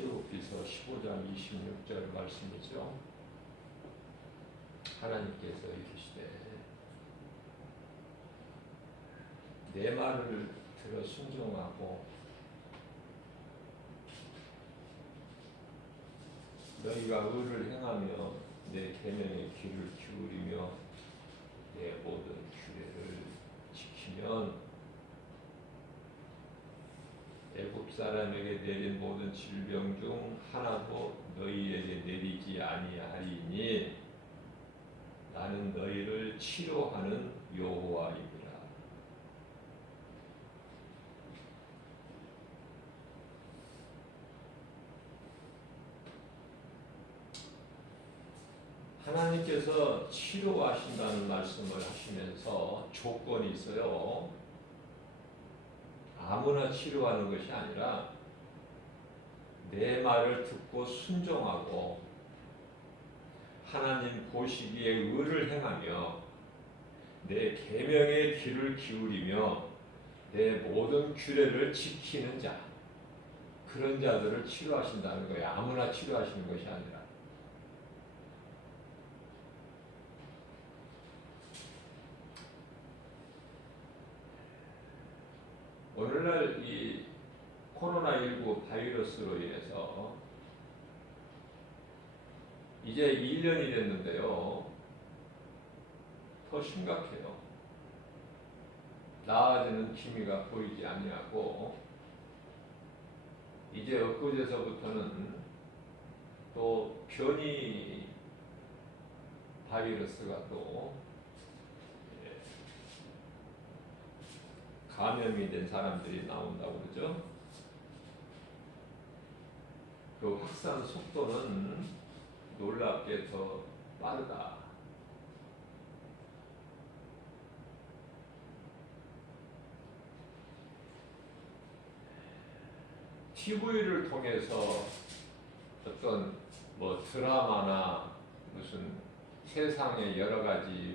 출애굽기서 15장 26절 말씀이죠. 하나님께서 이르시되 내 말을 들어 순종하고 너희가 의를 행하며 내 계명의 귀를 기울이며 내 모든 규례를 지키면 애굽 사람에게 내린 모든 질병 중 하나도 너희에게 내리지 아니하리니 나는 너희를 치료하는 여호와임이라. 하나님께서 치료하신다는 말씀을 하시면서 조건이 있어요. 아무나 치료하는 것이 아니라 내 말을 듣고 순종하고 하나님 보시기에 의를 행하며 내 계명의 귀를 기울이며 내 모든 규례를 지키는 자, 그런 자들을 치료하신다는 거예요. 아무나 치료하시는 것이 아니라. 오늘날 이 코로나19 바이러스로 인해서 이제 1년이 됐는데요. 더 심각해요. 나아지는 기미가 보이지 아니하고 이제 엊그제서부터는 또 변이 바이러스가 또 감염이 된 사람들이 나온다고 그러죠. 그 확산 속도는 놀랍게 더 빠르다. TV를 통해서 어떤 뭐 드라마나 무슨 세상의 여러 가지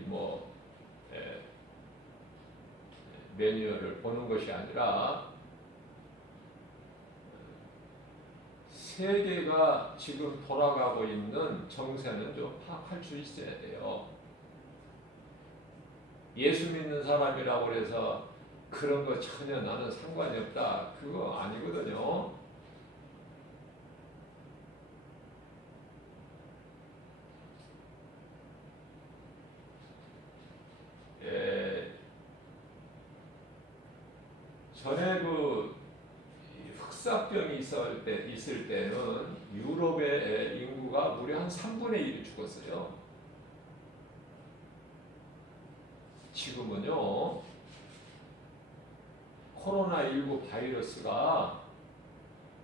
매뉴얼을 보는 것이 아니라 세계가 지금 돌아가고 있는 정세는 좀 파악할 수 있어야 돼요. 예수 믿는 사람이라고 해서 그런 거 전혀 나는 상관이 없다. 그거 아니거든요. 전에 그 흑사병이 있을 때는 유럽의 인구가 무려 한 3분의 1이 죽었어요. 지금은요, 코로나19 바이러스가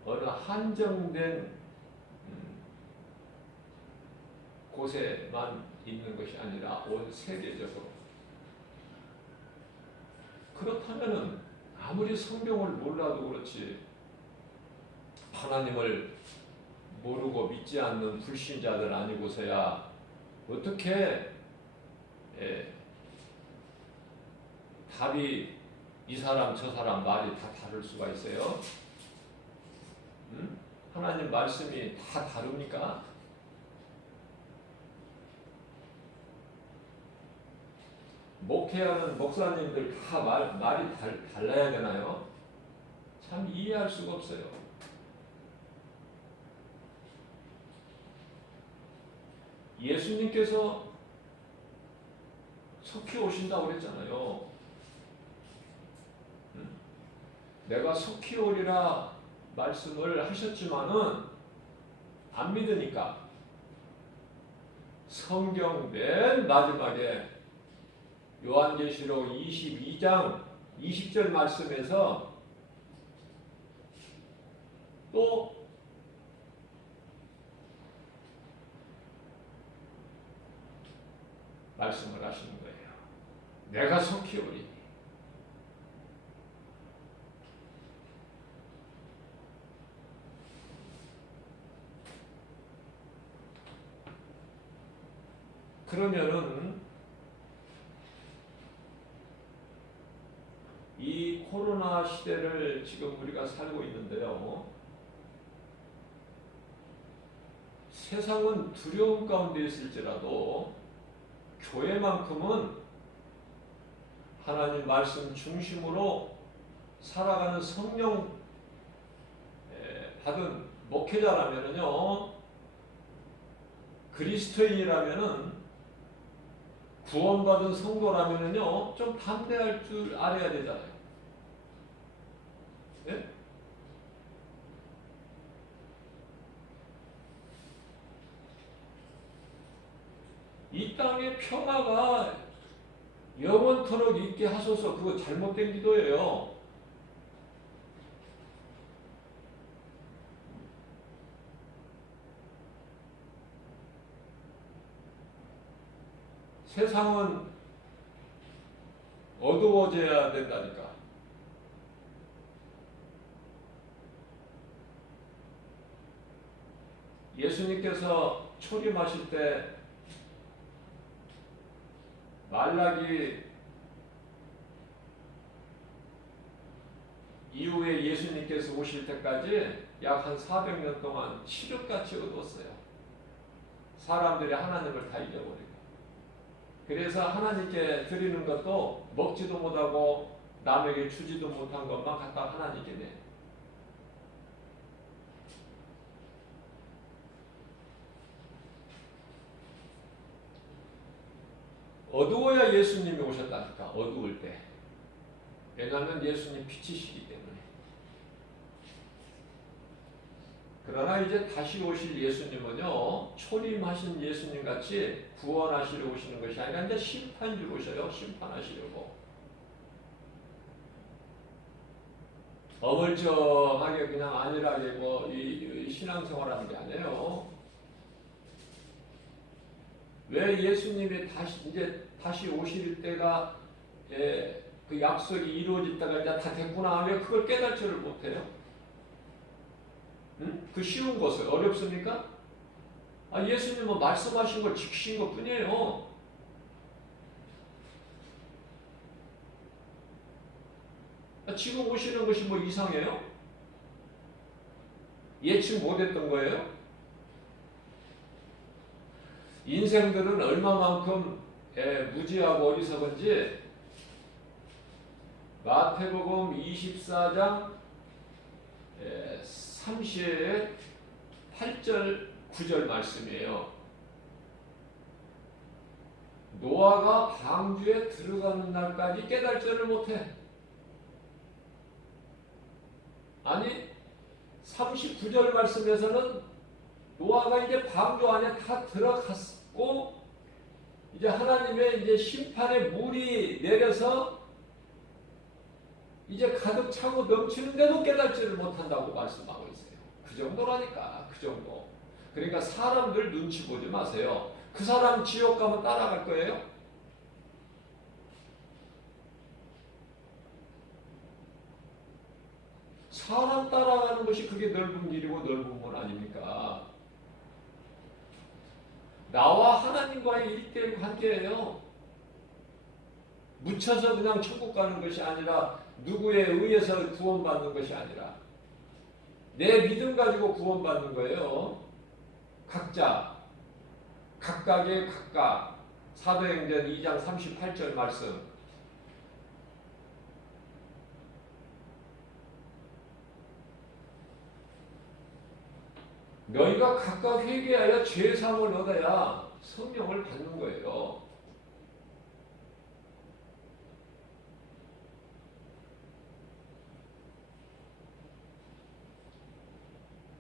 어느 한정된 곳에만 있는 것이 아니라 온 세계적으로. 그렇다면은 아무리 성경을 몰라도 그렇지 하나님을 모르고 믿지 않는 불신자들 아니고서야 어떻게 답이 이 사람 저 사람 말이 다 다를 수가 있어요? 하나님 말씀이 다 다릅니까? 목회하는 목사님들 다 말이 달라야 되나요? 참 이해할 수가 없어요. 예수님께서 속히 오신다고 그랬잖아요. 내가 속히 오리라 말씀을 하셨지만은 안 믿으니까 성경 맨 마지막에 요한계시록 22장 20절 말씀에서 또 말씀을 하시는 거예요. 내가 속히 오리니. 그러면은 이 코로나 시대를 지금 우리가 살고 있는데요. 세상은 두려움 가운데 있을지라도 교회만큼은 하나님 말씀 중심으로 살아가는 성령 받은 목회자라면은요, 그리스도인이라면은, 구원받은 성도라면은요, 좀 담대할 줄 알아야 되잖아요. 네? 이 땅의 평화가 영원토록 있게 하소서. 그거 잘못된 기도예요. 세상은 어두워져야 된다니까. 예수님께서 초림하실 때 말라기 이후에 예수님께서 오실 때까지 약 한 400년 동안 칠흑같이 어두웠어요. 사람들이 하나님을 다 잊어버리고. 그래서 하나님께 드리는 것도 먹지도 못하고 남에게 주지도 못한 것만 갖다 하나님께 내. 어두워야 예수님이 오셨다니까. 어두울 때. 왜냐하면 예수님 빛이시기 때문에. 그러나 이제 다시 오실 예수님은요, 초림하신 예수님 같이 구원하시려 오시는 것이 아니라 이제 심판주로 오셔요. 심판하시려고. 어물쩡하게 그냥 안일하게 이 신앙생활하는 게 아니에요. 왜 예수님이 다시 오실 때가 그 약속이 이루어질 때가 이제 다 됐구나. 왜 그걸 깨닫지를 못해요? 응? 그 쉬운 것을 어렵습니까? 예수님은 말씀하신 걸 지키신 것 뿐이에요. 지금 오시는 것이 뭐 이상해요? 예측 못했던 거예요? 인생들은 얼마만큼 무지하고 어리석은지 마태복음 24장 38절 9절 말씀이에요. 노아가 방주에 들어가는 날까지 깨달지를 못해. 아니 39절 말씀에서는 노아가 이제 방주 안에 다 들어갔고 이제 하나님의 이제 심판의 물이 내려서 이제 가득 차고 넘치는데도 깨닫지를 못한다고 말씀하고 있어요. 그 정도라니까. 그 정도. 그러니까 사람들 눈치 보지 마세요. 그 사람 지옥 가면 따라갈 거예요? 사람 따라가는 것이 그게 넓은 길이고 넓은 문 아닙니까? 나와 하나님과의 1대1 관계예요. 묻혀서 그냥 천국 가는 것이 아니라 누구에 의해서 구원받는 것이 아니라 내 믿음 가지고 구원받는 거예요. 각각의 각각. 사도행전 2장 38절 말씀. 너희가 각각 회개하여 죄사함을 얻어야 성령을 받는 거예요.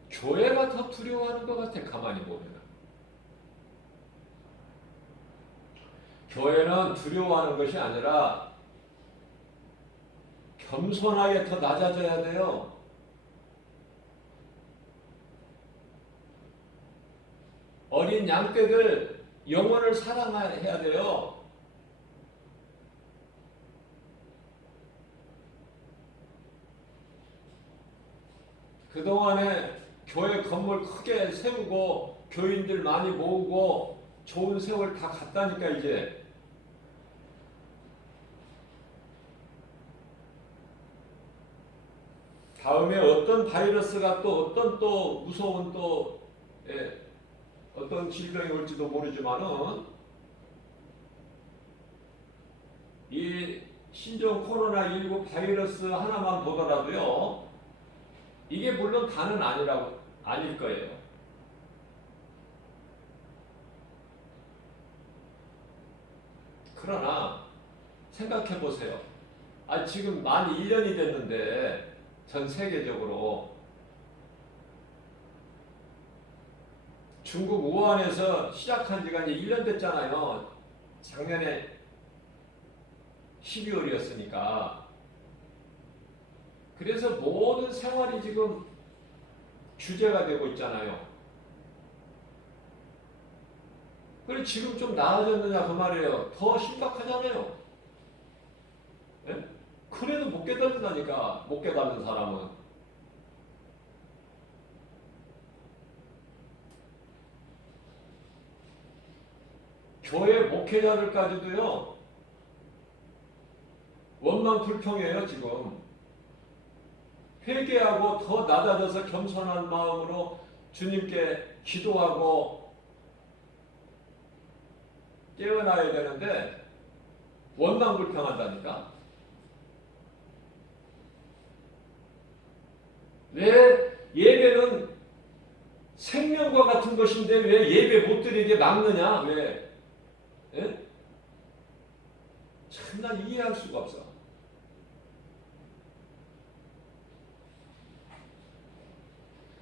교회가 더 두려워하는 것 같아. 가만히 보면. 교회는 두려워하는 것이 아니라 겸손하게 더 낮아져야 돼요. 어린 양떼들 영혼을 사랑해야 돼요. 그동안에 교회 건물 크게 세우고 교인들 많이 모으고 좋은 세월 다 갔다니까 이제. 다음에 어떤 바이러스가 또 어떤 또 무서운 또 어떤 질병이 올지도 모르지만은 이 신종 코로나19 바이러스 하나만 보더라도요, 이게 물론 다는 아닐 거예요. 그러나 생각해 보세요. 지금 만 1년이 됐는데 전 세계적으로 중국 우한에서 시작한 지가 이제 1년 됐잖아요. 작년에 12월이었으니까. 그래서 모든 생활이 지금 규제가 되고 있잖아요. 그래 지금 좀 나아졌느냐 그 말이에요. 더 심각하잖아요. 예? 그래도 못 깨닫는다니까. 못 깨닫는 사람은. 교회 목회자들까지도요. 원망 불평이에요 지금. 회개하고 더 낮아져서 겸손한 마음으로 주님께 기도하고 깨어나야 되는데 원망 불평한다니까. 왜 예배는 생명과 같은 것인데 왜 예배 못 드리게 막느냐? 왜? 예? 참 난 이해할 수가 없어.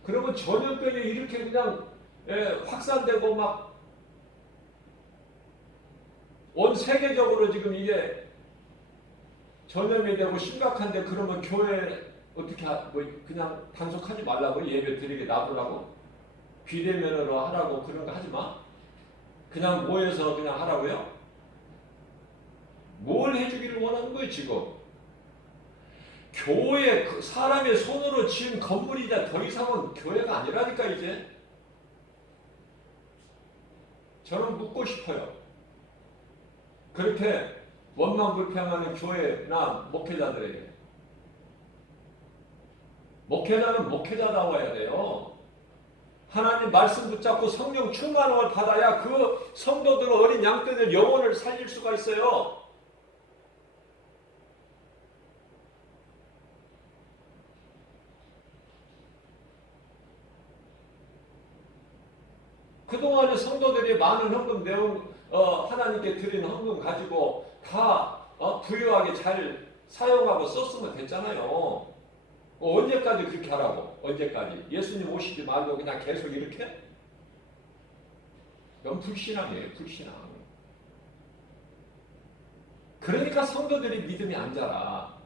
그러면 전염병이 이렇게 그냥 확산되고 막 온 세계적으로 지금 이게 전염이 되고 심각한데 그러면 교회 어떻게 그냥 단속하지 말라고 예배 드리게 놔두라고 비대면으로 하라고 그런 거 하지 마. 그냥 모여서 그냥 하라고요? 뭘 해주기를 원하는 거예요 지금? 교회 사람의 손으로 지은 건물이자 더 이상은 교회가 아니라니까 이제. 저는 묻고 싶어요. 그렇게 원망불평하는 교회나 목회자들에게. 목회자는 목회자다워야 돼요. 하나님 말씀 붙잡고 성령 충만함을 받아야 그 성도들 어린 양떼들 영혼을 살릴 수가 있어요. 그동안에 성도들이 많은 헌금 하나님께 드린 헌금 가지고 다 부유하게 잘 사용하고 썼으면 됐잖아요. 언제까지 그렇게 하라고? 언제까지? 예수님 오시지 말고 그냥 계속 이렇게? 이건 불신앙이에요. 불신앙. 그러니까 성도들이 믿음이 안 자라.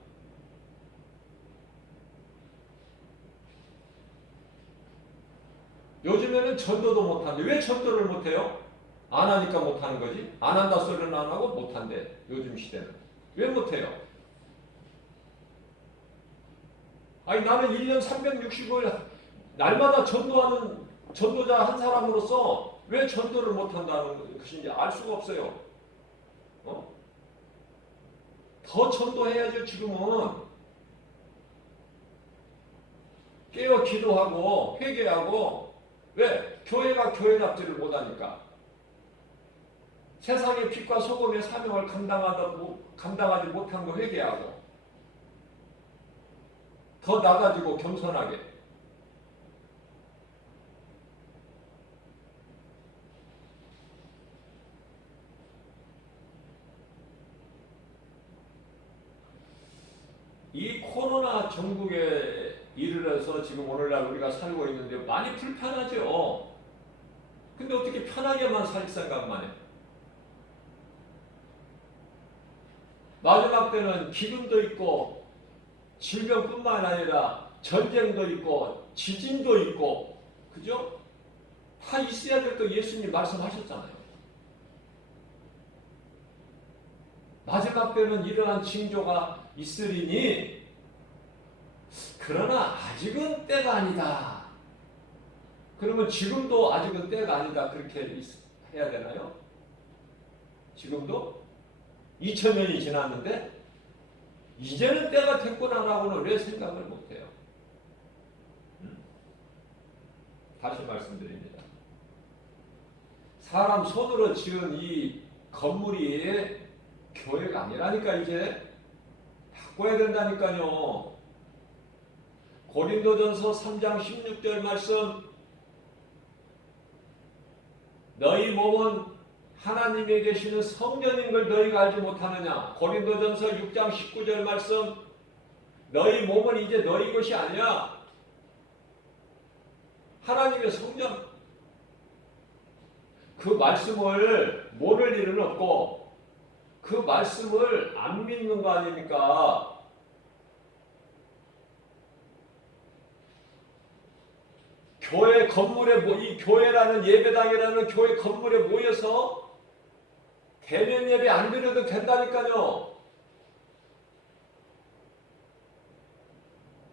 요즘에는 전도도 못하는데 왜 전도를 못해요? 안 하니까 못하는 거지. 안 한다 소리는 안 하고 못한대. 요즘 시대는. 왜 못해요? 나는 1년 365일 날마다 전도하는 전도자 한 사람으로서 왜 전도를 못한다는 것인지 알 수가 없어요. 더 전도해야죠. 지금은 깨어 기도하고 회개하고. 왜? 교회가 교회답지를 못하니까. 세상의 빛과 소금의 사명을 감당하지 못한 거 회개하고 더 나가지고 겸손하게. 이 코로나 전국에 이르러서 지금 오늘날 우리가 살고 있는데 많이 불편하죠. 근데 어떻게 편하게만 살 생각만 해? 마지막 때는 기근도 있고 질병뿐만 아니라 전쟁도 있고 지진도 있고, 그죠? 다 있어야 될 거 예수님 말씀하셨잖아요. 마지막 때는 이러한 징조가 있으리니 그러나 아직은 때가 아니다. 그러면 지금도 아직은 때가 아니다 그렇게 해야 되나요? 지금도? 2000년이 지났는데 이제는 때가 됐구나라고는 왜 생각을 못해요? 다시 말씀드립니다. 사람 손으로 지은 이 건물이 교회가 아니라니까. 이제 바꿔야 된다니까요. 고린도전서 3장 16절 말씀, 너희 몸은 하나님에 계시는 성전인 걸 너희가 알지 못하느냐. 고린도전서 6장 19절 말씀, 너희 몸은 이제 너희 것이 아니야. 하나님의 성전. 그 말씀을 모를 일은 없고 그 말씀을 안 믿는 거 아닙니까? 교회 건물에 이 교회라는 예배당이라는 교회 건물에 모여서 대면 예배 안 드려도 된다니까요.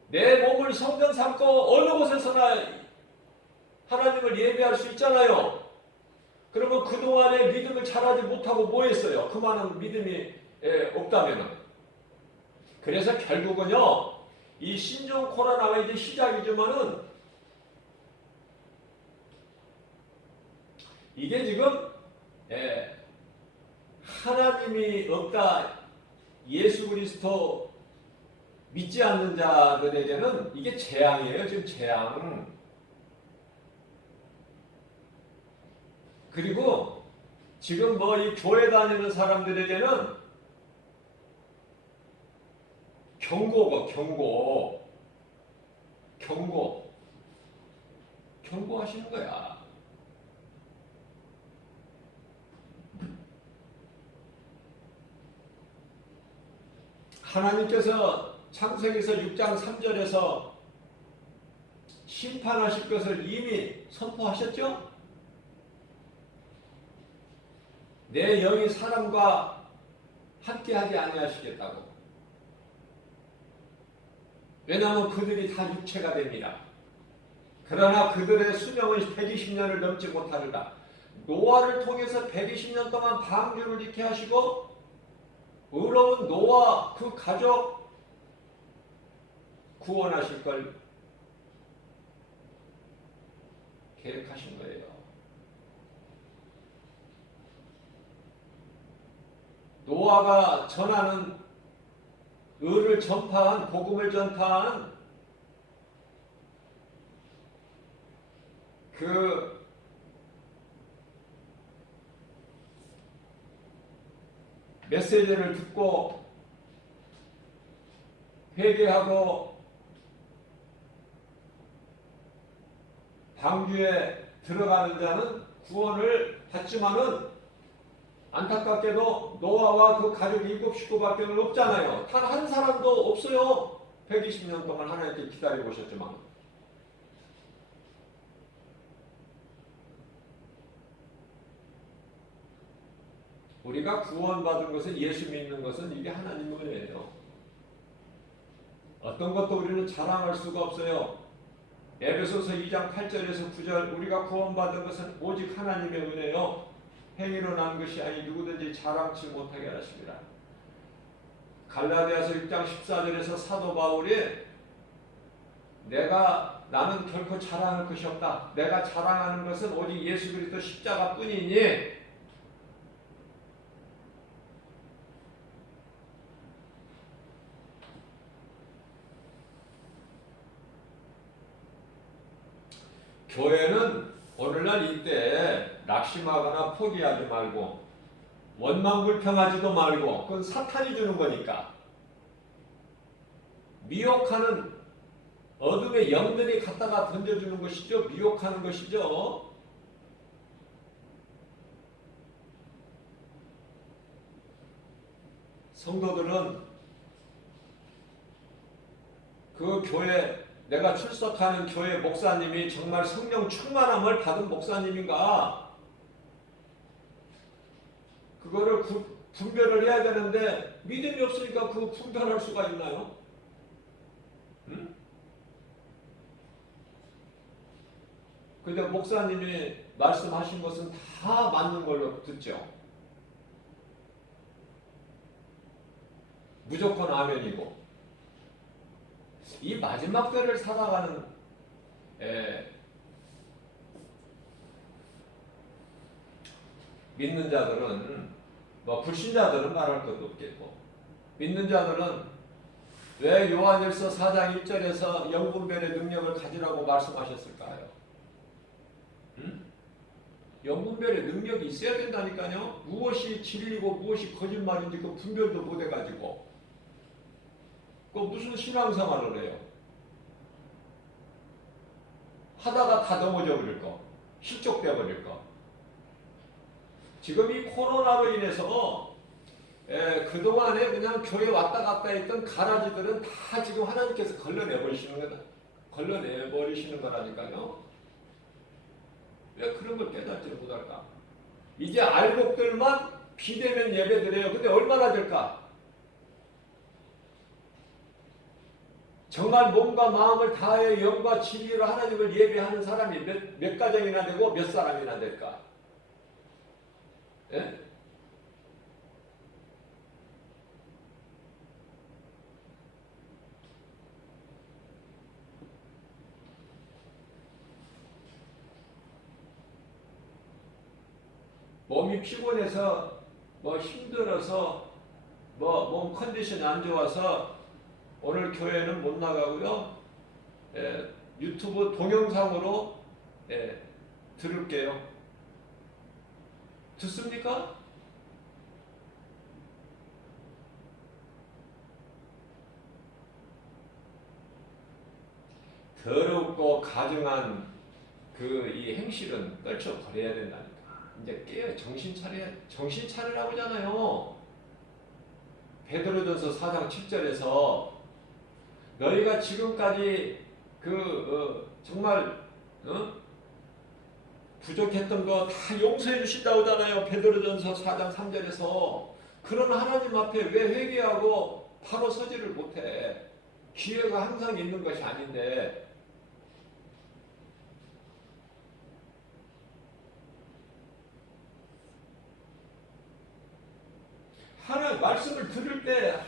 내 몸을 성전 삼고 어느 곳에서나 하나님을 예배할 수 있잖아요. 그러면 그동안에 믿음을 잘하지 못하고 뭐 했어요? 그 많은 믿음이 없다면은. 그래서 결국은요, 이 신종 코로나가 이제 시작이지만은 이게 지금 하나님이 없다, 예수 그리스도 믿지 않는 자들에게는 이게 재앙이에요. 지금 재앙. 그리고 지금 뭐 이 교회 다니는 사람들에게는 경고고, 경고하시는 거야. 하나님께서 창세기서 6장 3절에서 심판하실 것을 이미 선포하셨죠? 내 영이 사람과 함께하지 아니하시겠다고. 왜냐하면 그들이 다 육체가 됩니다. 그러나 그들의 수명은 120년을 넘지 못하리라. 노아를 통해서 120년 동안 방주를 잃게 하시고 의로운 노아 그 가족 구원하실 걸 계획하신 거예요. 노아가 전하는 의를 전파한, 복음을 전파한 그 메시지를 듣고 회개하고 방주에 들어가는 자는 구원을 받지만은 안타깝게도 노아와 그 가족 7식구밖에 없잖아요. 단 한 사람도 없어요. 120년 동안 하나님께 기다리고 오셨지만. 우리가 구원받은 것은, 예수 믿는 것은 이게 하나님 은혜예요. 어떤 것도 우리는 자랑할 수가 없어요. 에베소서 2장 8절에서 9절, 우리가 구원받은 것은 오직 하나님의 은혜요 행위로 난 것이 아니 누구든지 자랑치 못하게 하십니다. 갈라디아서 6장 14절에서 사도 바울이 나는 결코 자랑할 것이 없다. 내가 자랑하는 것은 오직 예수 그리스도 십자가뿐이니 교회는 오늘날 이때 낙심하거나 포기하지 말고 원망불평하지도 말고, 그건 사탄이 주는 거니까. 미혹하는 어둠의 영들이 갖다가 던져주는 것이죠. 미혹하는 것이죠. 성도들은 그 교회, 내가 출석하는 교회 목사님이 정말 성령 충만함을 받은 목사님인가, 그거를 분별을 해야 되는데 믿음이 없으니까 그 분별할 수가 있나요? 응? 근데 목사님이 말씀하신 것은 다 맞는 걸로 듣죠. 무조건 아멘이고. 이 마지막 때를 살아가는 믿는 자들은 뭐 불신자들은 말할 것도 없겠고 믿는 자들은 왜 요한일서 4장 1절에서 영분별의 능력을 가지라고 말씀하셨을까요? 응? 영분별의 능력이 있어야 된다니까요. 무엇이 진리고 무엇이 거짓말인지 그 분별도 못 해가지고 그 무슨 신앙생활을 해요? 하다가 다 넘어져 버릴 거, 실족돼 버릴 거. 지금 이 코로나로 인해서 그동안에 그냥 교회 왔다 갔다 했던 가라지들은 다 지금 하나님께서 걸러내버리시는 거라니까요. 왜 그런 걸 깨닫지 못할까? 이제 알곡들만 비대면 예배드려요. 근데 얼마나 될까? 정말 몸과 마음을 다하여 영과 진리로 하나님을 예배하는 사람이 몇 가정이나 되고 몇 사람이나 될까? 예? 몸이 피곤해서 뭐 힘들어서 뭐 몸 컨디션이 안 좋아서 오늘 교회는 못 나가고요. 유튜브 동영상으로 들을게요. 듣습니까? 더럽고 가증한 그 이 행실은 떨쳐버려야 된다니까. 이제 깨어 정신 차리라고 하잖아요. 베드로전서 4장 7절에서 너희가 지금까지 정말 부족했던 거 다 용서해 주신다고 하잖아요. 베드로전서 4장 3절에서 그런 하나님 앞에 왜 회개하고 바로 서지를 못해? 기회가 항상 있는 것이 아닌데 하나님 말씀을 들을 때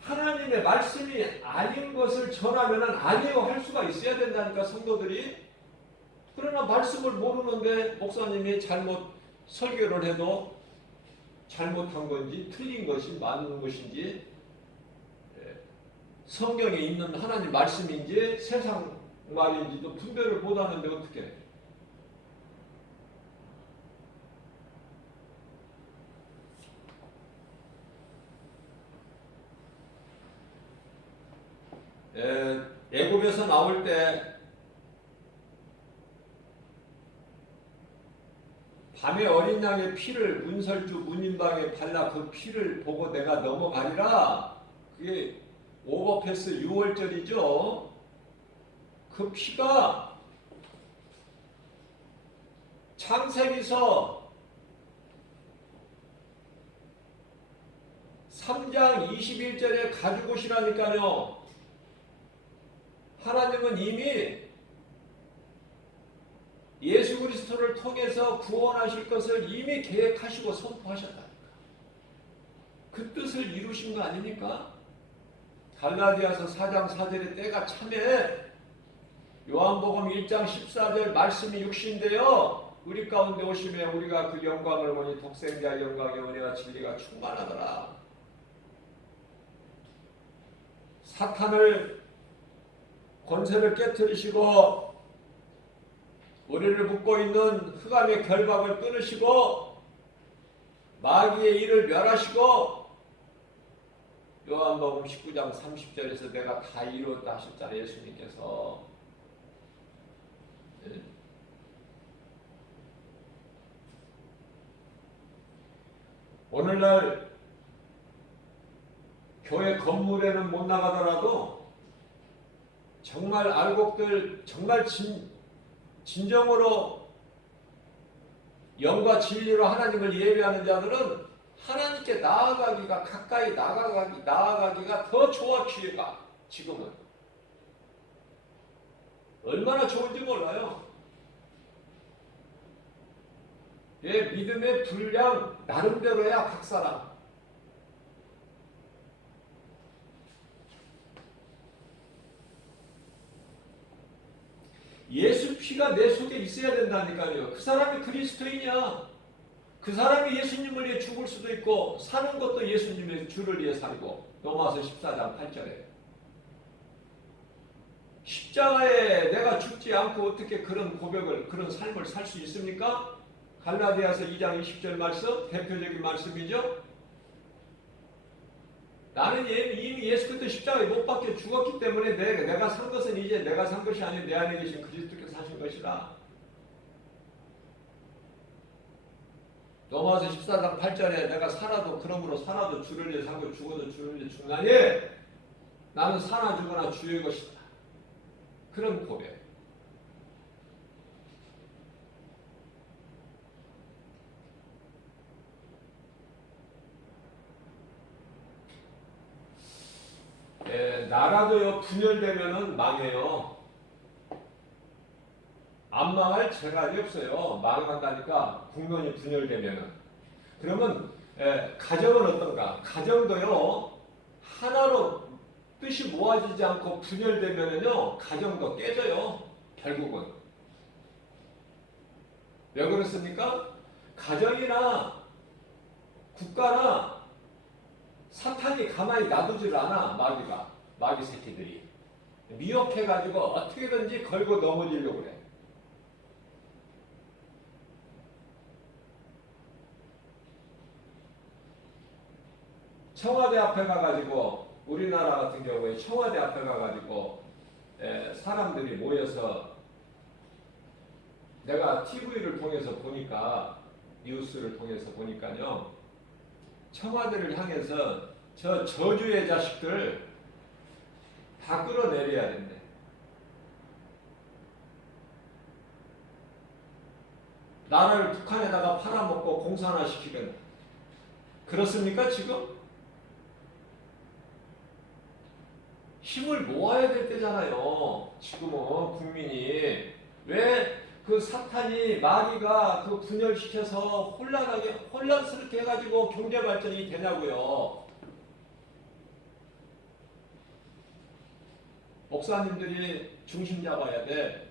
하나님의 말씀이 아닌 것을 전하면 아니요 할 수가 있어야 된다니까 성도들이. 그러나 말씀을 모르는데 목사님이 잘못 설교를 해도 잘못한 건지 틀린 것이 맞는 것인지 성경에 있는 하나님 말씀인지 세상 말인지도 분별을 못하는데 어떻게 해? 애굽에서 나올 때 밤에 어린 양의 피를 문설주 문인방에 발라 그 피를 보고 내가 넘어가리라. 그게 오버패스 6월절이죠. 그 피가 창세기서 3장 21절에 가지고 오시라니까요. 하나님은 이미 예수 그리스도를 통해서 구원하실 것을 이미 계획하시고 선포하셨다니까. 그 뜻을 이루신 거 아닙니까? 갈라디아서 4장 4절에 때가 참에 요한복음 1장 14절 말씀이 육신되어 우리 가운데 오심에 우리가 그 영광을 보니 독생자의 영광의 은혜와 진리가 충만하더라. 사탄을 권세를 깨뜨리시고 우리를 묶고 있는 흑암의 결박을 끊으시고 마귀의 일을 멸하시고 요한복음 19장 30절에서 내가 다 이루었다 하셨잖아요. 예수님께서. 네? 오늘날 교회 건물에는 못 나가더라도 정말 알곡들 정말 진정으로 영과 진리로 하나님을 예배하는 자들은 하나님께 나아가기가 가까이 나아가기가 더 좋아. 기회가 지금은 얼마나 좋은지 몰라요. 믿음의 분량 나름대로야 각 사람. 예수 피가 내 속에 있어야 된다니까요. 그 사람이 그리스도인이야. 그 사람이 예수님을 위해 죽을 수도 있고 사는 것도 예수님의 주를 위해 살고. 로마서 14장 8절에 십자가에 내가 죽지 않고 어떻게 그런 고백을 그런 삶을 살 수 있습니까? 갈라디아서 2장 20절 말씀 대표적인 말씀이죠. 나는 이미 예수 그리스도 십자가에 못 박혀 죽었기 때문에 내가 산 것은 이제 내가 산 것이 아닌 내 안에 계신 그리스도께서 사신 것이다. 로마서 14장 8절에 내가 살아도 그러므로 살아도 주를 위해 살고 죽어도 주를 위해 죽나니 나는 사나 죽으나 주의 것이다. 그런 고백. 나라도요 분열되면은 망해요. 안 망할 재간이 없어요. 망한다니까 국론이 분열되면은. 그러면 가정은 어떤가? 가정도요 하나로 뜻이 모아지지 않고 분열되면은요 가정도 깨져요. 결국은 왜 그렇습니까? 가정이나 국가나 사탄이 가만히 놔두질 않아. 마귀 새끼들이 미혹해가지고 어떻게든지 걸고 넘어지려고 그래. 청와대 앞에 가가지고 우리나라 같은 경우에 청와대 앞에 가가지고 사람들이 모여서 내가 TV를 통해서 보니까 뉴스를 통해서 보니까요 청와대를 향해서 저 저주의 자식들 다 끌어내려야 된대. 나라를 북한에다가 팔아먹고 공산화 시키는 그렇습니까 지금? 힘을 모아야 될 때잖아요. 지금은 국민이 왜 그 사탄이 마귀가 그 분열시켜서 혼란스럽게 해가지고 경제 발전이 되냐고요. 목사님들이 중심 잡아야 돼.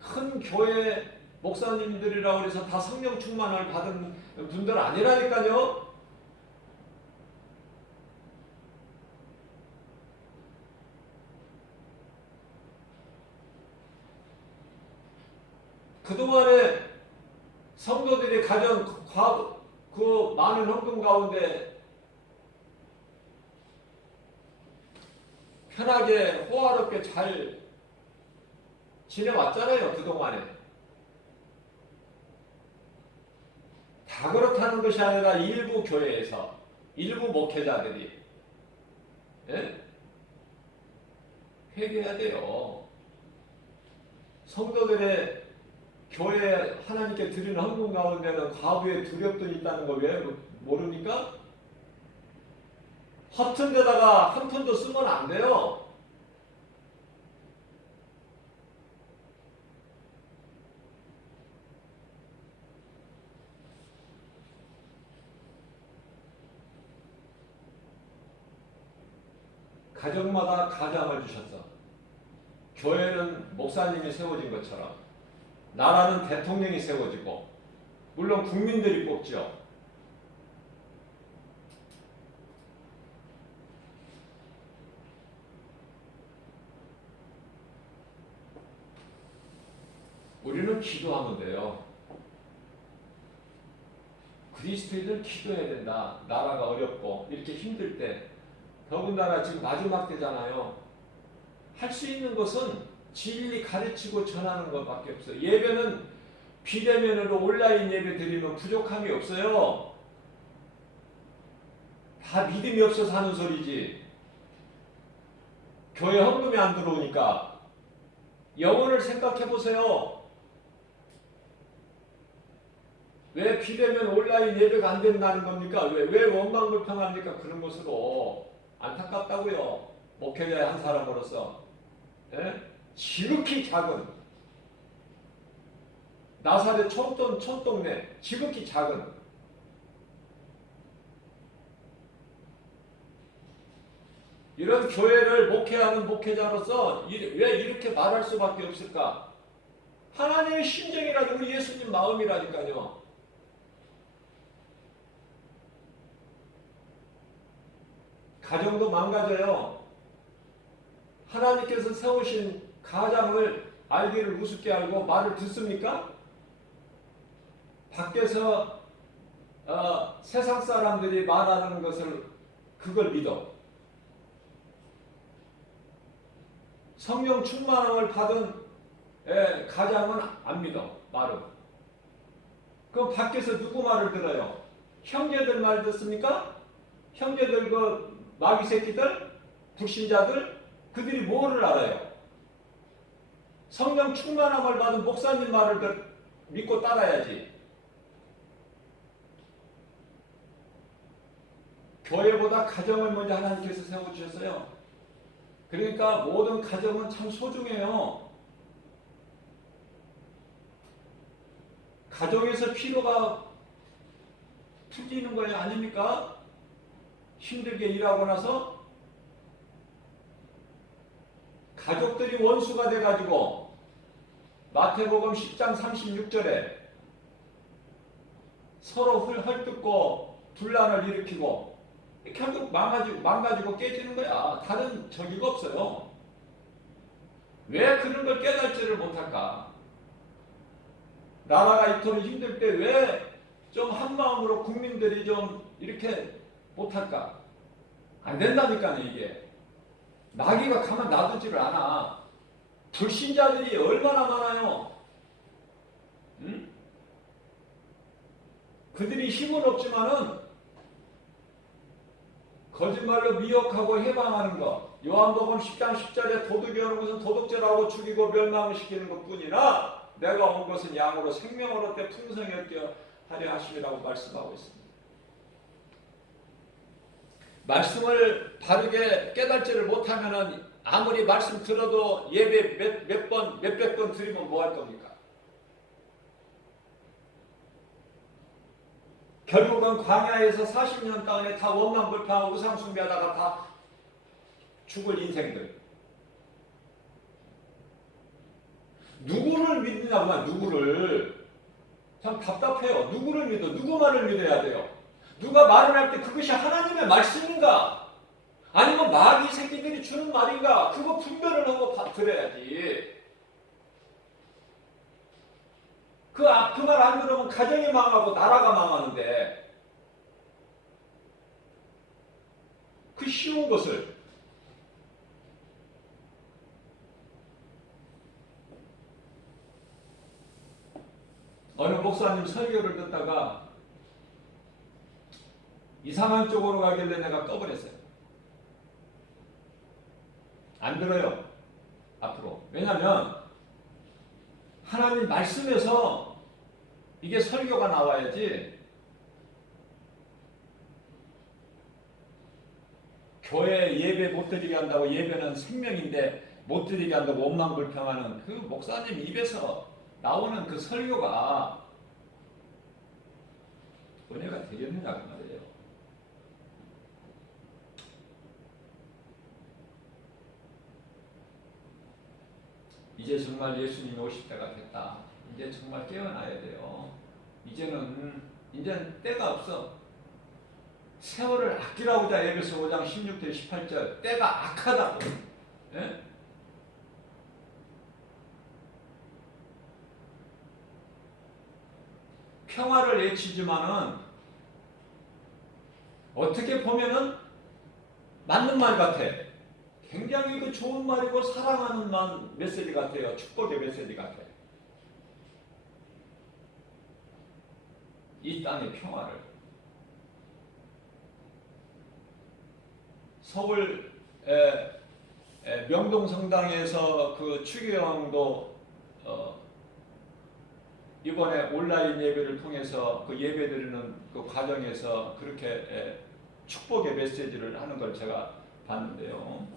큰 교회 목사님들이라고 해서 다 성령 충만을 받은 분들 아니라니까요. 그동안에 성도들이 가진 그 많은 헌금 가운데 편하게 호화롭게 잘 지내왔잖아요. 그동안에. 다 그렇다는 것이 아니라 일부 교회에서 일부 목회자들이 회개해야 돼요. 성도들의 교회 하나님께 드리는 헌금 가운데는 과부의 두렵도 있다는 거 왜 모릅니까? 허튼 데다가 한 푼도 쓰면 안 돼요. 가정마다 가장을 주셨어. 교회는 목사님이 세워진 것처럼 나라는 대통령이 세워지고 물론 국민들이 뽑죠. 우리는 기도하면 돼요. 그리스도인은 기도해야 된다. 나라가 어렵고 이렇게 힘들 때 더군다나 지금 마지막 때잖아요. 할 수 있는 것은 진리 가르치고 전하는 것밖에 없어요. 예배는 비대면으로 온라인 예배 드리면 부족함이 없어요. 다 믿음이 없어서 하는 소리지. 교회 헌금이 안 들어오니까 영혼을 생각해 보세요. 왜 비대면 온라인 예배가 안 된다는 겁니까? 왜 원망불평합니까? 그런 것으로 안타깝다고요. 목회자의 한 사람으로서. 지극히 작은 나사렛 촌동네 지극히 작은 이런 교회를 목회하는 목회자로서 왜 이렇게 말할 수밖에 없을까? 하나님의 심정이라도 우리 예수님 마음이라니까요. 가정도 망가져요. 하나님께서 세우신 가장을 알기를 우습게 알고 말을 듣습니까? 밖에서 세상 사람들이 말하는 것을 그걸 믿어. 성령 충만함을 받은 가장은 안 믿어. 말은. 그럼 밖에서 누구 말을 들어요? 형제들 말 듣습니까? 형제들 그 마귀 새끼들, 불신자들, 그들이 뭐를 알아요? 성령 충만함을 받은 목사님 말을 믿고 따라야지. 교회보다 가정을 먼저 하나님께서 세워주셨어요. 그러니까 모든 가정은 참 소중해요. 가정에서 피로가 풀리는 거예요, 아닙니까? 힘들게 일하고 나서 가족들이 원수가 돼가지고 마태복음 10장 36절에 서로 헐뜯고 분란을 일으키고 결국 망가지고 깨지는 거야. 다른 저기가 없어요. 왜 그런 걸 깨달지를 못할까? 나라가 이토록 힘들 때 왜 좀 한마음으로 국민들이 좀 이렇게 못할까? 안 된다니까요, 이게. 마귀가 가만 놔두지를 않아. 불신자들이 얼마나 많아요. 응? 그들이 힘은 없지만은 거짓말로 미혹하고 해방하는 것. 요한복음 10장 10절에 도둑이 오는 것은 도둑질하고 죽이고 멸망을 시키는 것뿐이나 내가 온 것은 양으로 생명을 얻되 풍성히 얻게 하려 하심이라고 말씀하고 있습니다. 말씀을 바르게 깨달지를 못하면은 아무리 말씀 들어도 예배 몇백 번 드리면 뭐 할 겁니까? 결국은 광야에서 40년 동안에 다 원망불평하고 우상숭배하다가 다 죽을 인생들. 누구를 믿느냐고만, 누구를. 참 답답해요. 누구를 믿어? 누구 말을 믿어야 돼요? 누가 말을 할 때 그것이 하나님의 말씀인가? 아니면 마귀 새끼들이 주는 말인가? 그거 분별을 하고 들어야지. 그 말 안 들으면 가정이 망하고 나라가 망하는데 그 쉬운 것을 어느 목사님 설교를 듣다가 이상한 쪽으로 가길래 내가 꺼버렸어요. 안 들어요. 앞으로. 왜냐하면 하나님 말씀에서 이게 설교가 나와야지 교회 예배 못 드리게 한다고, 예배는 생명인데 못 드리게 한다고 원망불평하는 그 목사님 입에서 나오는 그 설교가 은혜가 되겠느냐 그 말이에요. 이제 정말 예수님이 오실 때가 됐다. 이제 정말 깨어나야 돼요. 이제는 때가 없어. 세월을 아끼라고자. 에베소 5장 16절 18절 때가 악하다고. 예? 평화를 외치지만은 어떻게 보면은 맞는 말 같아. 굉장히 그 좋은 말이고 사랑하는 메시지 같아요. 축복의 메시지 같아. 이 땅의 평화를. 서울 명동성당에서 그 추기경도 이번에 온라인 예배를 통해서 그 예배드리는 그 과정에서 그렇게 축복의 메시지를 하는 걸 제가 봤는데요.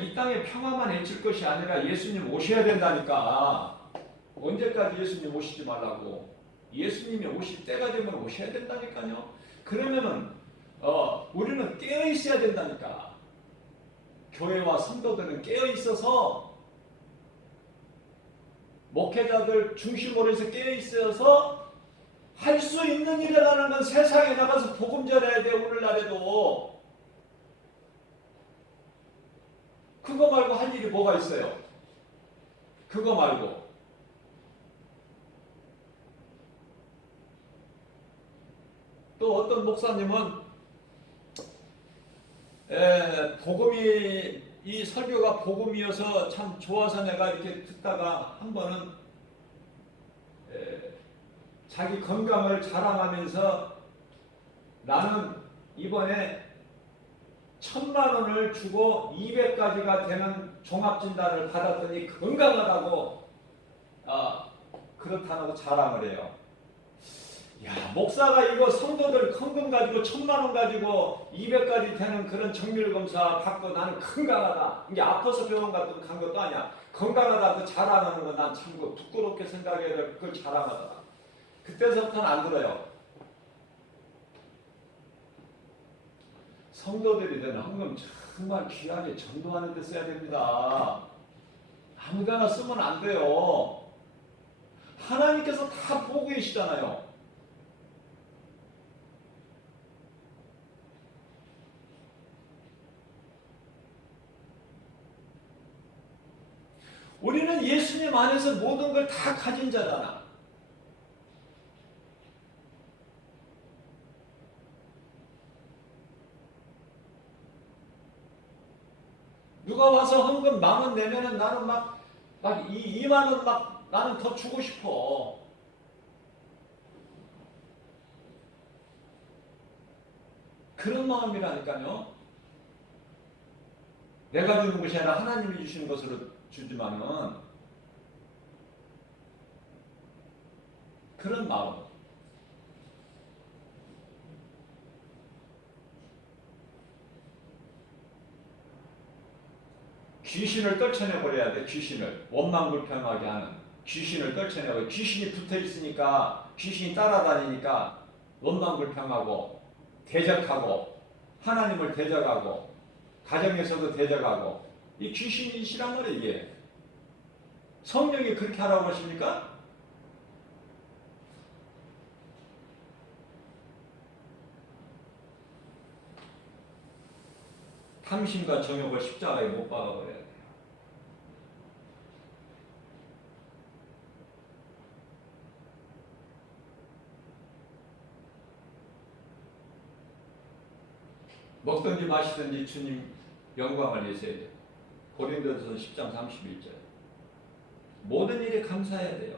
이 땅에 평화만 외칠 것이 아니라 예수님 오셔야 된다니까. 언제까지 예수님 오시지 말라고. 예수님이 오실 때가 되면 오셔야 된다니까요. 그러면은 우리는 깨어 있어야 된다니까. 교회와 성도들은 깨어 있어서 목회자들 중심으로 해서 깨어 있어서 할 수 있는 일이라는 건 세상에 나가서 복음 전해야 돼. 오늘날에도. 그거 말고 할 일이 뭐가 있어요? 그거 말고. 또 어떤 목사님은 복음이 이 설교가 복음이어서 참 좋아서 내가 이렇게 듣다가 한 번은 자기 건강을 자랑하면서 나는 이번에 1,000,000원을 주고 200가지가 되는 종합진단을 받았더니 건강하다고 그렇다고 자랑을 해요. 야, 목사가 이거 성도들 헌금 가지고 1,000,000원 가지고 200가지 되는 그런 정밀검사 받고 나는 건강하다. 이게 아파서 병원 간 것도 아니야. 건강하다 그 자랑하는 거 난 참 부끄럽게 생각해야 돼. 그걸 자랑하더라. 그때서부터는 안 들어요. 성도들이 되는 헌금 정말 귀하게 전도하는 데 써야 됩니다. 아무데나 쓰면 안 돼요. 하나님께서 다 보고 계시잖아요. 우리는 예수님 안에서 모든 걸 다 가진 자잖아. 누가 와서 헌금 10,000원 내면은 나는 막 2만원 막 나는 더 주고 싶어. 그런 마음이라니까요. 내가 주는 것이 아니라 하나님이 주시는 것으로 주지만은 그런 마음. 귀신을 떨쳐내버려야 돼. 귀신을 원망불평하게 하는 귀신을 떨쳐내고, 귀신이 붙어있으니까 귀신이 따라다니니까 원망불평하고 대적하고 하나님을 대적하고 가정에서도 대적하고 이 귀신이시란 말이에요. 이게 성령이 그렇게 하라고 하십니까? 탐심과 정욕을 십자가에 못 박아버려야 돼요. 먹든지 마시든지 주님 영광을 위해서 해야 돼요. 고린도전서 10장 31절. 모든 일에 감사해야 돼요.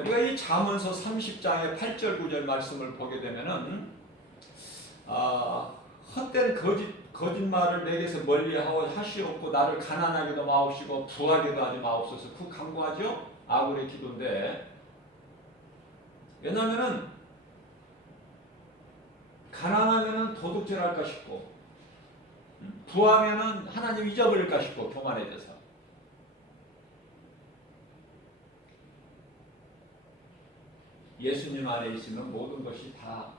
우리가 이 잠언서 30장의 8절 9절 말씀을 보게 되면은 헛된 거짓말을 내게서 멀리하고 하시옵고 나를 가난하게도 마옵시고 부하게도 하지 마옵소서. 그 간구하죠? 아굴의 기도인데, 왜냐하면은 가난하면은 도둑질할까 싶고 부하면은 하나님 잊어버릴까 싶고 교만해져서. 예수님 안에 있으면 모든 것이 다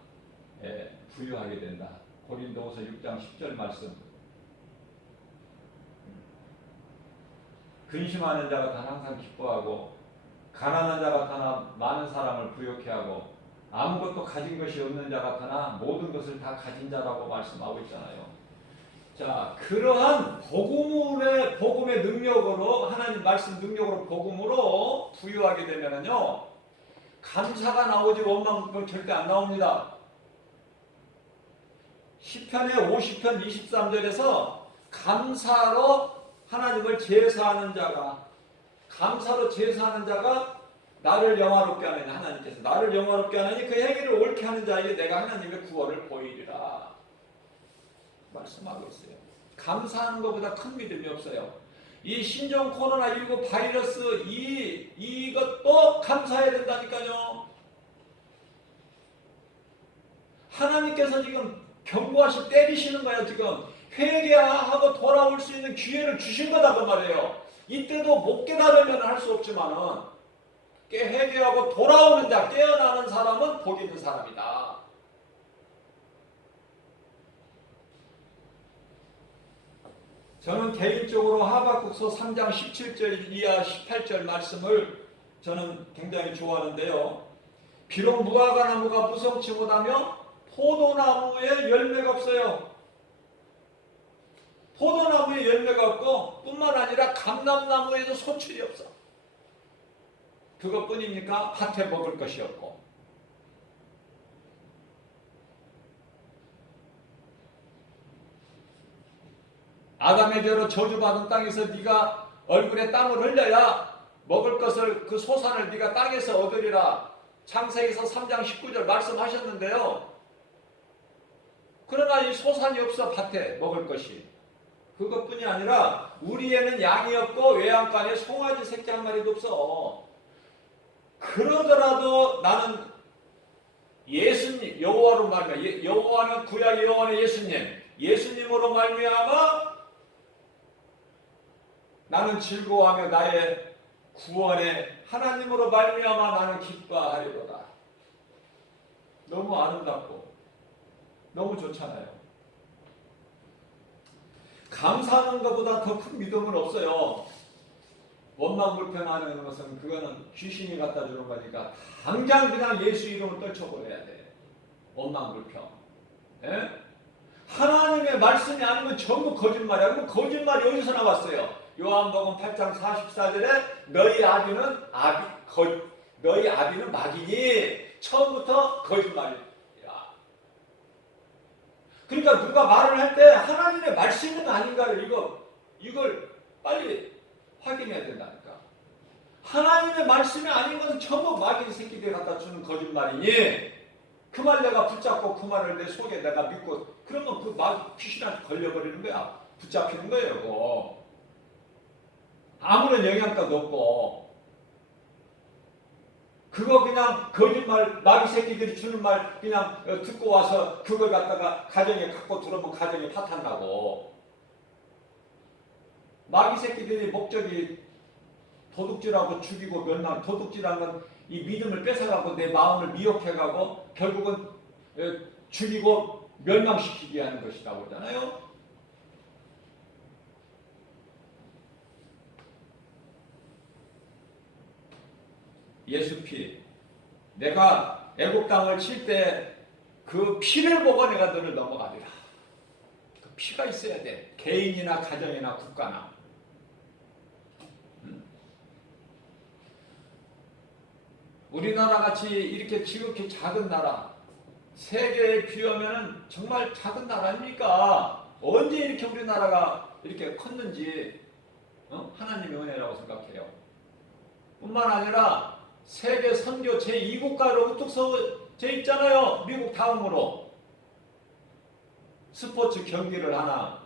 부유하게 된다. 고린도후서 6장 10절 말씀. 근심하는 자가 다 항상 기뻐하고 가난한 자 같으나 많은 사람을 부욕해 하고 아무것도 가진 것이 없는 자 같으나 모든 것을 다 가진 자라고 말씀하고 있잖아요. 자, 그러한 복음의 능력으로, 하나님 말씀 능력으로 복음으로 부유하게 되면은요, 감사가 나오지 원망은 절대 안 나옵니다. 시편의 50편 23절에서 감사로 하나님을 제사하는 자가, 감사로 제사하는 자가 나를 영화롭게 하느니, 하나님께서 나를 영화롭게 하느니 그 행위를 옳게 하는 자에게 내가 하나님의 구원을 보이리라 말씀하고 있어요. 감사하는 것보다 큰 믿음이 없어요. 이 신종 코로나19 바이러스 이것도 감사해야 된다니까요. 하나님께서 지금 경고하시 때리시는 거예요. 지금 회개하고 돌아올 수 있는 기회를 주신 거다 그 말이에요. 이때도 못 깨달으면 할 수 없지만은 회개하고 돌아오는 자, 깨어나는 사람은 복 있는 사람이다. 저는 개인적으로 하박국서 3장 17절 이하 18절 말씀을 저는 굉장히 좋아하는데요. 비록 무화과 나무가 무성치 못하며 포도나무에 열매가 없어요. 포도나무에 열매가 없고 뿐만 아니라 감람나무에도 소출이 없어. 그것뿐입니까? 밭에 먹을 것이 없고. 아담의 죄로 저주받은 땅에서 네가 얼굴에 땀을 흘려야 먹을 것을 그 소산을 네가 땅에서 얻으리라. 창세기서 3장 19절 말씀하셨는데요. 그러나 이 소산이 없어. 밭에 먹을 것이. 그것뿐이 아니라 우리에는 양이 없고 외양간에 송아지 새끼 한 마리도 없어. 그러더라도 나는 예수님, 여호와로 말미암아, 여호와는 구약 여호와는 예수님으로 말미암아 나는 즐거워하며 나의 구원의 하나님으로 말미암아 나는 기뻐하리로다. 너무 아름답고 너무 좋잖아요. 감사하는 것보다 더 큰 믿음은 없어요. 원망불평하는 것은 그거는 귀신이 갖다 주는 거니까 당장 그냥 예수 이름을 떨쳐버려야 돼. 원망불평. 예? 하나님의 말씀이 아니면 전부 거짓말이야. 그럼 거짓말이 어디서 나왔어요? 요한복음 8장 44절에 너희 아비는 마귀니 처음부터 거짓말이야. 그러니까 누가 말을 할 때 하나님의 말씀은 아닌가를 이걸 빨리 확인해야 된다니까. 하나님의 말씀이 아닌 것은 전부 마귀 새끼들 갖다 주는 거짓말이니 그 말 내가 붙잡고 그 말을 내 속에 내가 믿고 그러면 그 마귀 귀신한테 걸려버리는 거야. 붙잡히는 거예요. 그거. 아무런 영향가도 없고 그거 그냥 거짓말 마귀 새끼들이 주는 말 그냥 듣고 와서 그걸 갖다가 가정에 갖고 들어오면 가정이 파탄나고 마귀 새끼들이 목적이 도둑질하고 죽이고 멸망. 도둑질하는 건 이 믿음을 뺏어가고 내 마음을 미혹해가고 결국은 죽이고 멸망시키게 하는 것이라고 그러잖아요. 예수 피. 내가 애국 땅을 칠 때 그 피를 보고 내가 너를 넘어가리라. 그 피가 있어야 돼. 개인이나 가정이나 국가나. 우리나라 같이 이렇게 지극히 작은 나라, 세계에 비하면 정말 작은 나라 아닙니까? 언제 이렇게 우리나라가 이렇게 컸는지 하나님의 은혜라고 생각해요. 뿐만 아니라 세계 선교 제2국가로 우뚝 서져 있잖아요. 미국 다음으로. 스포츠 경기를 하나,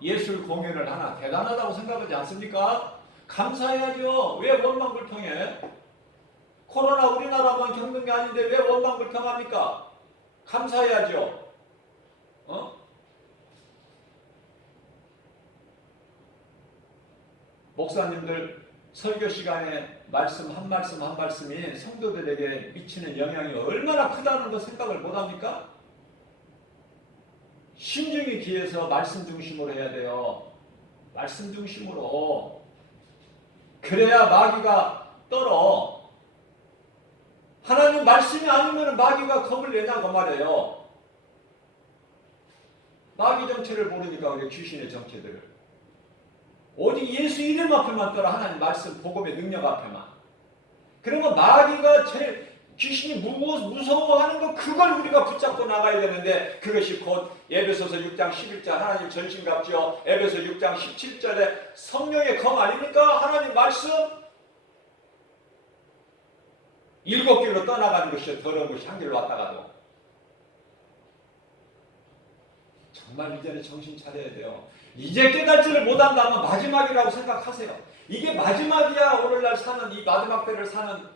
예술 공연을 하나 대단하다고 생각하지 않습니까? 감사해야죠. 왜 원망불평해? 코로나 우리나라만 겪는 게 아닌데 왜 원망불평합니까? 감사해야죠. 목사님들 설교 시간에 말씀 한 말씀이 성도들에게 미치는 영향이 얼마나 크다는 거 생각을 못합니까? 신중히 귀해서 말씀 중심으로 해야 돼요. 말씀 중심으로. 그래야 마귀가 떨어. 하나님 말씀이 아니면 마귀가 겁을 내냐고 말해요. 마귀 정체를 모르니까 우리 귀신의 정체들을. 오직 예수 이름 앞에만 떠라. 하나님 말씀 복음의 능력 앞에만. 그러면 마귀가 제일 귀신이 무서워하는 거 그걸 우리가 붙잡고 나가야 되는데 그것이 곧 에베소서 6장 11절 하나님 전신갑주어 에베소 6장 17절에 성령의 검 아닙니까? 하나님 말씀 7길로 떠나가는 것이요. 더러운 것이 한 길로 왔다가도. 정말 이제는 정신 차려야 돼요. 이제 깨닫지를 못한다면 마지막이라고 생각하세요. 이게 마지막이야. 오늘날 사는 이 마지막 때를 사는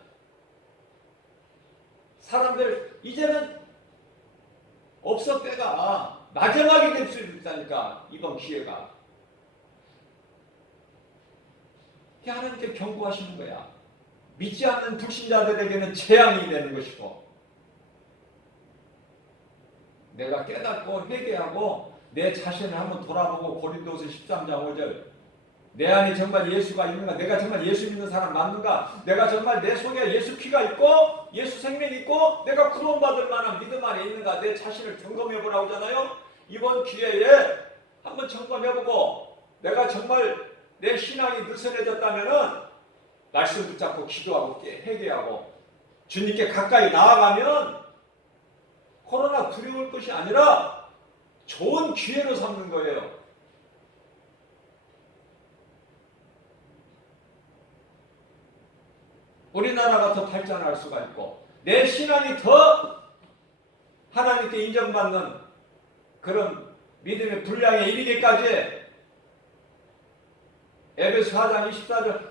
사람들 이제는 없어. 때가 마지막이 될 수 있다니까. 이번 기회가. 하나님께 경고하시는 거야. 믿지 않는 불신자들에게는 재앙이 되는 것이고 내가 깨닫고 회개하고 내 자신을 한번 돌아보고 고린도서 13장 5절 내 안에 정말 예수가 있는가? 내가 정말 예수 믿는 사람 맞는가? 내가 정말 내 속에 예수 피가 있고 예수 생명이 있고 내가 구원받을 만한 믿음 안에 있는가? 내 자신을 점검해 보라고 하잖아요. 이번 기회에 한번 점검해보고 내가 정말 내 신앙이 느슨해졌다면은 말씀 붙잡고 기도하고 회개하고 주님께 가까이 나아가면 코로나 두려울 것이 아니라 좋은 기회로 삼는 거예요. 우리나라가 더 발전할 수가 있고 내 신앙이 더 하나님께 인정받는 그런 믿음의 분량에 이르기까지 에베소 4장 24절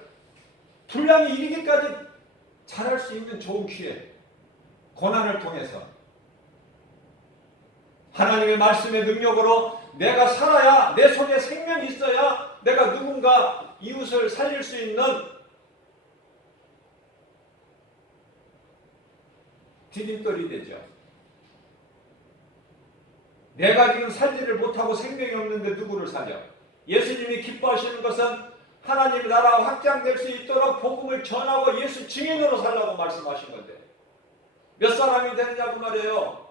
분량이 이르기까지 잘할 수 있는 좋은 기회 고난을 통해서 하나님의 말씀의 능력으로 내가 살아야 내 속에 생명이 있어야 내가 누군가 이웃을 살릴 수 있는 디딤돌이 되죠. 내가 지금 살지를 못하고 생명이 없는데 누구를 살려? 예수님이 기뻐하시는 것은 하나님의 나라가 확장될 수 있도록 복음을 전하고 예수 증인으로 살라고 말씀하신 건데 몇 사람이 되느냐고 말이에요.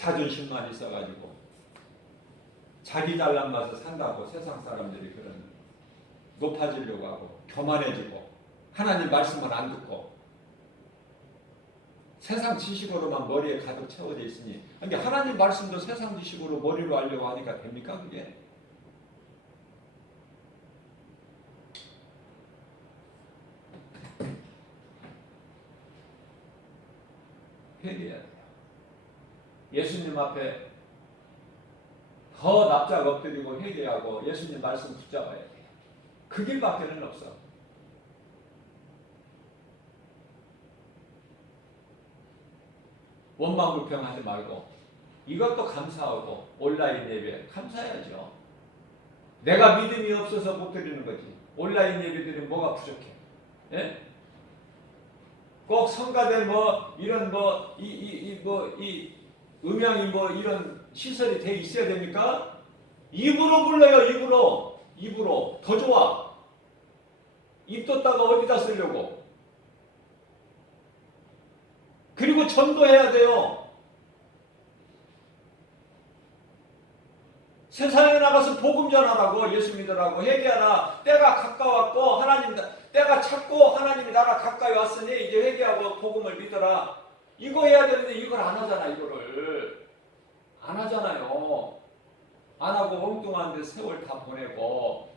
자존심만 있어가지고 자기 잘난 맛을 산다고 세상 사람들이 그런 높아지려고 하고 교만해지고 하나님 말씀을 안 듣고 세상 지식으로만 머리에 가득 채워져 있으니 그러니까 하나님 말씀도 세상 지식으로 머리로 하려고 하니까 됩니까 그게? 회개해야 돼요. 예수님 앞에 더 납작 엎드리고 회개하고 예수님 말씀 붙잡아야 돼요. 그 길밖에는 없어. 원망불평하지 말고 이것도 감사하고 온라인 예배 감사해야죠. 내가 믿음이 없어서 못 드리는 거지. 온라인 예배들이 뭐가 부족해? 예? 꼭 성가대 뭐 이런 이 음향이 뭐 이런 시설이 돼 있어야 됩니까? 입으로 불러요. 입으로 더 좋아. 입 뒀다가 어디다 쓰려고? 그리고 전도해야 돼요. 세상에 나가서 복음 전하라고 예수 믿으라고 회개하라. 때가 가까웠고 하나님 때가 찼고 하나님이 나라 가까이 왔으니 이제 회개하고 복음을 믿어라. 이거 해야 되는데 이걸 안 하잖아. 이거를 안 하잖아요. 안 하고 엉뚱한데 세월 다 보내고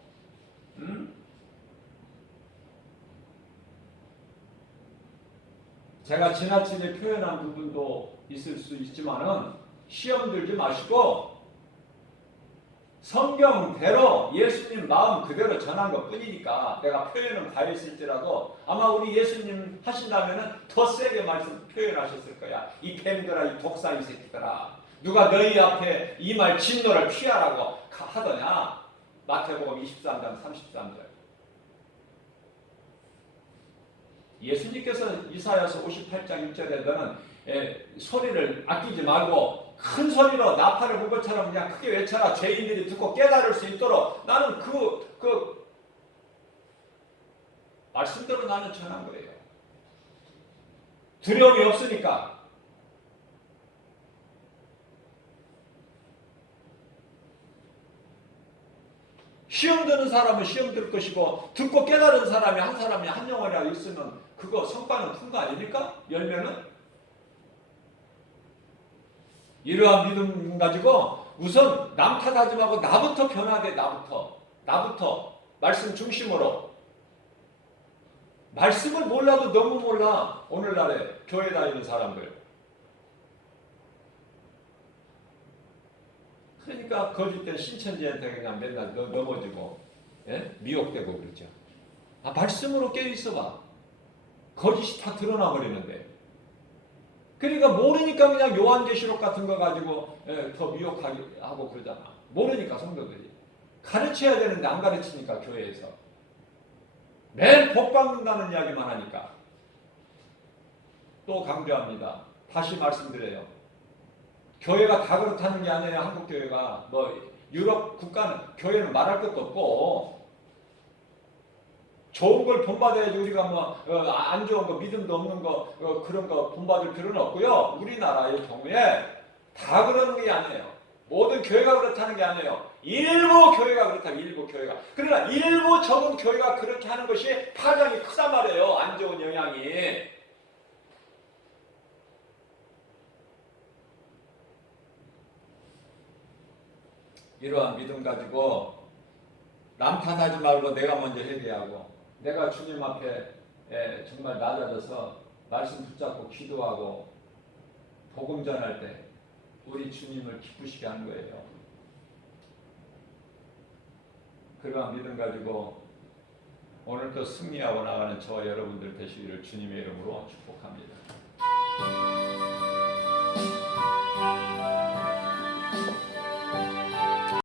제가 지나치게 표현한 부분도 있을 수 있지만은 시험 들지 마시고 성경대로 예수님 마음 그대로 전한 것 뿐이니까 내가 표현은 과했을지라도 아마 우리 예수님 하신다면은 더 세게 말씀 표현하셨을 거야. 이 뱀들아, 이 독사 이 새끼들아, 누가 너희 앞에 이 말 진노를 피하라고 하더냐? 마태복음 23장 33절. 예수님께서 이사야서 58장 1절에 너는 소리를 아끼지 말고 큰 소리로 나팔을 불 것처럼 그냥 크게 외쳐라. 죄인들이 듣고 깨달을 수 있도록 나는 그 말씀대로 나는 전한 거예요. 두려움이 없으니까. 시험 드는 사람은 시험 들 것이고 듣고 깨달은 사람이 한 사람이 한 영혼이라 있으면 그거 성과는 큰 거 아닙니까? 열매는? 이러한 믿음 가지고 우선 남 탓하지 말고 나부터 변화돼. 나부터 말씀 중심으로. 말씀을 몰라도 너무 몰라. 오늘날에 교회 다니는 사람들. 그러니까 거짓된 신천지한테 그냥 맨날 넘어지고 미혹되고 그러죠. 말씀으로 깨어있어봐. 거짓이 다 드러나 버리는데. 그러니까 모르니까 그냥 요한계시록 같은 거 가지고 더 미혹하고 그러잖아. 모르니까 성도들이. 가르쳐야 되는데 안 가르치니까 교회에서. 매일 복 받는다는 이야기만 하니까. 또 강조합니다. 다시 말씀드려요. 교회가 다 그렇다는 게 아니에요. 한국 교회가. 뭐 유럽 국가는 교회는 말할 것도 없고 좋은 걸 본받아야지. 우리가 뭐 안 좋은 거, 믿음도 없는 거 그런 거 본받을 필요는 없고요. 우리나라의 경우에 다 그러는 게 아니에요. 모든 교회가 그렇다는 게 아니에요. 일부 교회가 그렇다. 일부 교회가. 그러나 일부 적은 교회가 그렇게 하는 것이 파장이 크단 말이에요. 안 좋은 영향이. 이러한 믿음 가지고 남 탓하지 말고 내가 먼저 회개하고 내가 주님 앞에 정말 낮아져서 말씀 붙잡고 기도하고 복음 전할 때 우리 주님을 기쁘시게 하는 거예요. 그러한 믿음 가지고 오늘도 승리하고 나가는 저와 여러분들 되시기를 주님의 이름으로 축복합니다.